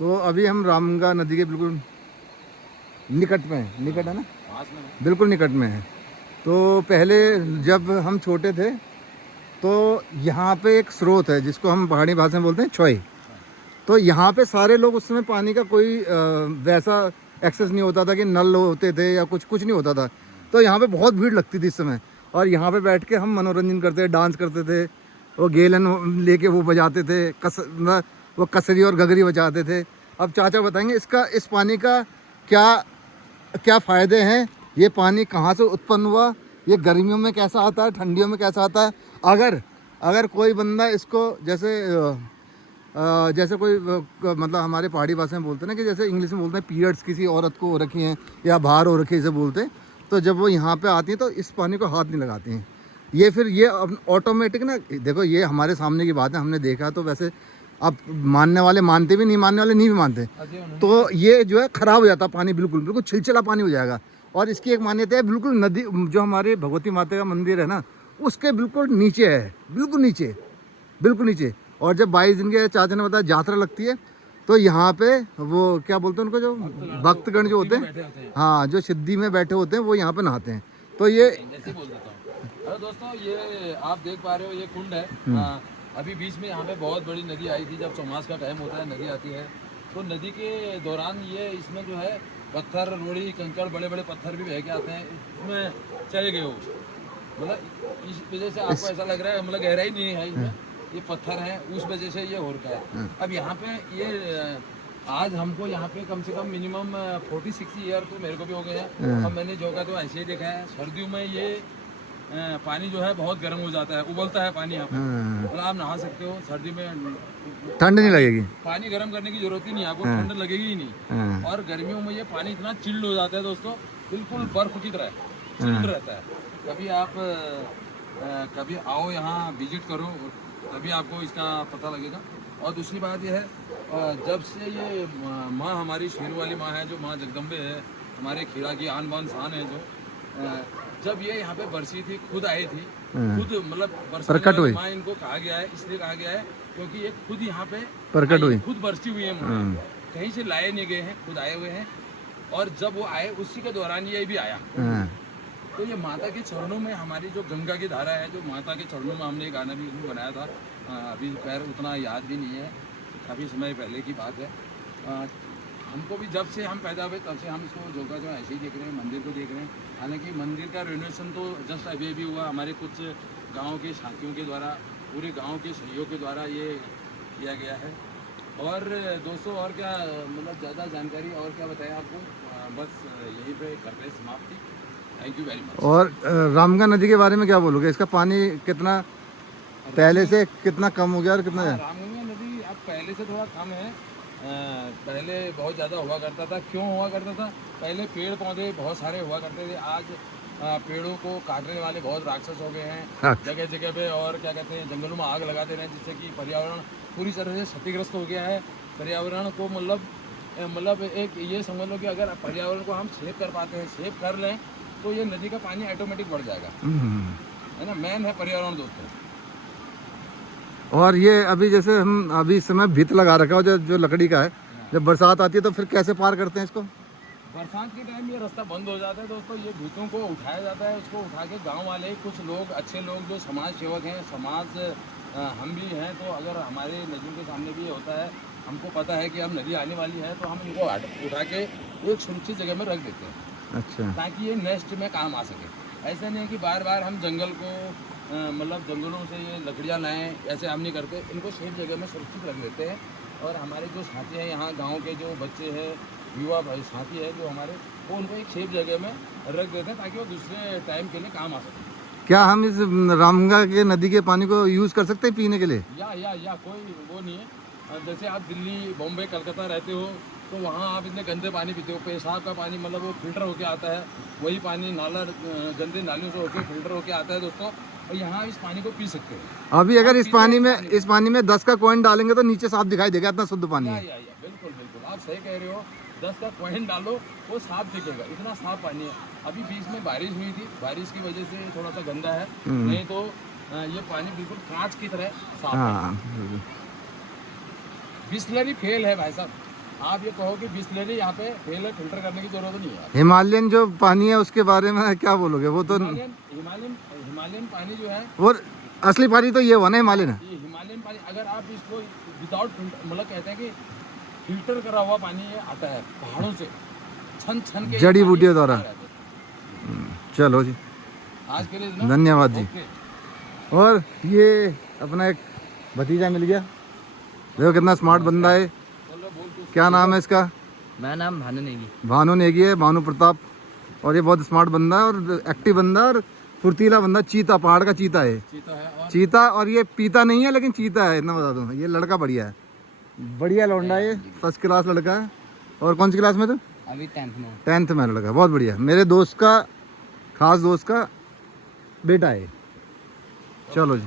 तो अभी हम रामगंगा नदी के बिल्कुल निकट में हैं, निकट है ना, बिल्कुल निकट में है। तो पहले जब हम छोटे थे तो यहाँ पे एक स्रोत है जिसको हम पहाड़ी भाषा में बोलते हैं छोई। तो यहाँ पे सारे लोग उस समय पानी का कोई वैसा एक्सेस नहीं होता था कि नल होते थे या कुछ कुछ नहीं होता था। तो यहाँ पे बहुत भीड़ लगती थी इस समय, और यहाँ पे बैठ के हम मनोरंजन करते थे, डांस करते थे। वो गेलन लेके वो बजाते थे, वो कसरी और गगरी बजाते थे। अब चाचा बताएंगे इसका, इस पानी का क्या क्या फ़ायदे हैं, ये पानी कहाँ से उत्पन्न हुआ, ये गर्मियों में कैसा आता है, ठंडियों में कैसा आता है। अगर अगर कोई बंदा इसको जैसे कोई मतलब हमारे पहाड़ी भाषा में बोलते हैं ना कि जैसे इंग्लिश में बोलते हैं पीरियड्स किसी औरत को हो रखी हैं या बाहर हो रखी है इसे बोलते हैं, तो जब वो यहाँ पे आती हैं तो इस पानी को हाथ नहीं लगाती हैं। ये फिर ये ऑटोमेटिक ना, देखो ये हमारे सामने की बात है, हमने देखा। तो वैसे अब मानने वाले मानते भी, नहीं मानने वाले नहीं भी मानते। तो ये जो है ख़राब हो जाता पानी, बिल्कुल बिल्कुल छिलछिला पानी हो जाएगा। और इसकी एक मान्यता है, बिल्कुल नदी जो हमारे भगवती माता का मंदिर है ना, उसके बिल्कुल नीचे है, बिल्कुल नीचे, बिल्कुल नीचे। और जब 22 दिन के चाचा ने बताया यात्रा लगती है, तो यहाँ पे वो क्या बोलते हैं उनको, जो भक्तगण जो होते हैं, हाँ, जो सिद्धि में बैठे होते हैं, वो यहाँ पे नहाते हैं। तो ये हेलो दोस्तों, ये आप देख पा रहे हो, ये कुंड है। अभी बीच में यहाँ पे बहुत बड़ी नदी आई थी, जब चौमास का टाइम होता है नदी आती है, तो नदी के दौरान ये इसमें जो है पत्थर, रोड़ी, कंकड़, बड़े बड़े पत्थर भी बह के आते हैं, इसमें चले गए हो। मतलब इस वजह से आपको ऐसा लग रहा है, मतलब गहराई नहीं है इसमें, ये पत्थर है, उस वजह से ये हो रखा है। अब यहाँ पे ये आज हमको यहाँ पे कम से कम मिनिमम 40-60 ईयर तो मेरे को भी हो गए हैं, और मैंने जो का तो ऐसे ही देखा है। सर्दियों में ये पानी जो है बहुत गर्म हो जाता है, उबलता है पानी यहाँ पे, मतलब आप नहा सकते हो। सर्दी में ठंड नहीं लगेगी, पानी गर्म करने की जरूरत ही नहीं, आपको ठंड लगेगी ही नहीं। और गर्मियों में ये पानी इतना चिल्ड हो जाता है दोस्तों, बिल्कुल बर्फ की तरह चिल्ड रहता है। कभी आप कभी आओ यहाँ विजिट करो, तभी आपको इसका पता लगेगा। और दूसरी बात यह है, जब से ये माँ हमारी शेर वाली माँ है, जो माँ जगदम्बे है, हमारे खीरा की आन बान शान है, जो जब ये यहाँ पे बरसी थी, खुद आई थी, खुद मतलब प्रकट हुई। माँ इनको कहा गया है, इसलिए कहा गया है क्योंकि ये खुद यहाँ पे प्रकट हुई, खुद बरसी हुई है। कहीं से लाए नहीं गए हैं, खुद आए हुए हैं। और जब वो आए उसी के दौरान ये भी आया। तो ये माता के चरणों में, हमारी जो गंगा की धारा है, जो माता के चरणों में हमने एक गाना भी बनाया था, अभी खैर उतना याद भी नहीं है, काफ़ी समय पहले की बात है। हमको भी जब से हम पैदा हुए तब से हम इसको जो ऐसे ही देख रहे हैं, मंदिर को देख रहे हैं। हालांकि मंदिर का रिनोवेशन तो जस्ट अभी भी हुआ, हमारे कुछ गांव के साथियों के द्वारा, पूरे गांव के सहयोग के द्वारा ये किया गया है। और दोस्तों, और क्या मतलब ज़्यादा जानकारी और क्या बताएं आपको, बस यहीं पे करते हैं समाप्ति। Thank you very much. और रामगंगा नदी के बारे में क्या बोलोगे, इसका पानी कितना पहले से कितना कम हो गया और कितना? रामगंगा नदी अब पहले से थोड़ा कम है, पहले बहुत ज़्यादा हुआ करता था। क्यों हुआ करता था? पहले पेड़ पौधे बहुत सारे हुआ करते थे, आज पेड़ों को काटने वाले बहुत राक्षस हो गए हैं जगह जगह पे। और क्या कहते हैं, जंगलों में आग लगाते रहे, जिससे कि पर्यावरण पूरी तरह से क्षतिग्रस्त हो गया है। पर्यावरण को मतलब एक ये समझ लो कि अगर पर्यावरण को हम सेव कर पाते हैं, सेव कर लें, तो ये नदी का पानी ऑटोमेटिक बढ़ जाएगा, है ना। मेन है पर्यावरण दोस्तों। और ये अभी जैसे हम अभी इस समय भित लगा रखा है जो लकड़ी का है, जब बरसात आती है तो फिर कैसे पार करते हैं इसको? बरसात के टाइम ये रास्ता बंद हो जाता है दोस्तों। ये भीतों को उठाया जाता है, उसको उठा के गांव वाले कुछ लोग, अच्छे लोग जो समाज सेवक हैं, समाज हम भी हैं, तो अगर हमारे नदियों के सामने भी ये होता है, हमको पता है कि अब नदी आने वाली है, तो हम इनको उठा के एक सुरक्षित जगह में रख देते हैं। अच्छा, ताकि ये नेक्स्ट में काम आ सके। ऐसा नहीं है कि बार बार हम जंगल को मतलब जंगलों से ये लकड़ियाँ लाएँ, ऐसे हम नहीं करते। इनको सेफ जगह में सुरक्षित रख देते हैं। और हमारे जो साथी हैं यहाँ, गांव के जो बच्चे हैं, युवा भाई साथी हैं जो हमारे, वो उनको एक सेफ जगह में रख देते हैं, ताकि वो दूसरे टाइम के लिए काम आ सके। क्या हम इस रामगंगा के नदी के पानी को यूज़ कर सकते हैं पीने के लिए? या कोई वो नहीं है। जैसे आप दिल्ली, बॉम्बे, कलकत्ता रहते हो, तो वहाँ आप इतने गंदे पानी पीते हो। पेशाब का पानी मतलब वो फिल्टर होके आता है, वही पानी नाला, गंदे नालियों से होकर फिल्टर होके आता है दोस्तों। और यहाँ इस पानी को पी सकते हो। अभी अगर इस पानी में 10 का कॉइन डालेंगे तो नीचे साफ दिखाई देगा, इतना शुद्ध पानी है। बिल्कुल बिल्कुल, आप सही कह रहे हो। 10 का कॉइन डालो, वो साफ दिखेगा, इतना साफ पानी है। अभी बीच में बारिश हुई थी, बारिश की वजह से थोड़ा सा गंदा है, नहीं तो ये पानी बिल्कुल कांच की तरह साफ है। बिस्लरी फेल है भाई साहब, आप ये कहो कि बिस्लेरी यहाँ पे फेल है, फिल्टर करने की जरूरत नहीं है। हिमालयन जो पानी है उसके बारे में क्या बोलोगे? वो तो हिमालयन पानी जो है, वो असली पानी तो ये हुआ ना हिमालयन। ये हिमालयन पानी अगर आप इसको विदाउट मतलब कहते हैं कि फिल्टर करा हुआ पानी ये आता है पहाड़ों से, छन छन के जड़ी बूटियों द्वारा। आ जाते हैं। चलो जी, आज के लिए इतना। धन्यवाद जी। ओके। और ये अपना एक भतीजा मिल गया, देखो कितना स्मार्ट बंदा है। क्या नाम है इसका? मेरा नाम भानु नेगी। भानु नेगी है, भानु प्रताप। और ये बहुत स्मार्ट बंदा है और एक्टिव बंदा और फुर्तीला बंदा। चीता, पहाड़ का चीता है, चीता है और चीता। और ये पीता नहीं है लेकिन चीता है, इतना बता दूं। ये लड़का बढ़िया है, बढ़िया लौंडा है, फर्स्ट क्लास लड़का है। और कौन सी क्लास में तो? अभी 10th में। 10th में लड़का, बहुत बढ़िया। मेरे दोस्त का, खास दोस्त का बेटा है। चलो जी।